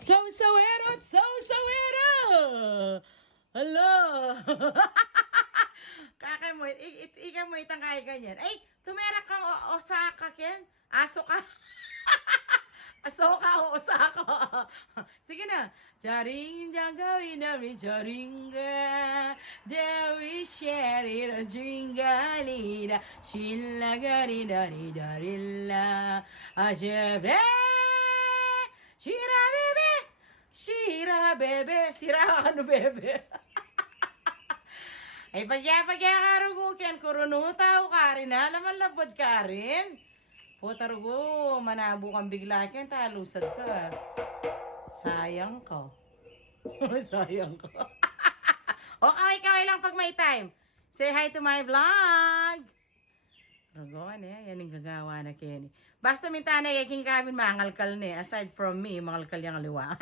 So-so-ero! Hello! Kakamoy, ikamoy tangkay ganyan. Ay, tumera kang Osaka ken? Aso ka? Aso ka o Osaka? Sige na. Charing gawin namin, charing ga. Dewi share it, a dringa nida. Shilla gari dari darilla. Ashebe! Shira bebe! Shira bebe! Shira ano bebe? Ay, pagya karugo ken kuruno tao ka rin ha. Laman labod ka rin. Tarugo, manabo kang bigla ken talusad ka. Sayang ko. Sayang ko. O, kaway-kaway lang pag may time. Say hi to my vlog. Tarugo, yan yung gagawa na ken. Basta minta na yaking kami mangalkal ni. Aside from me, mangalkal yung liwa.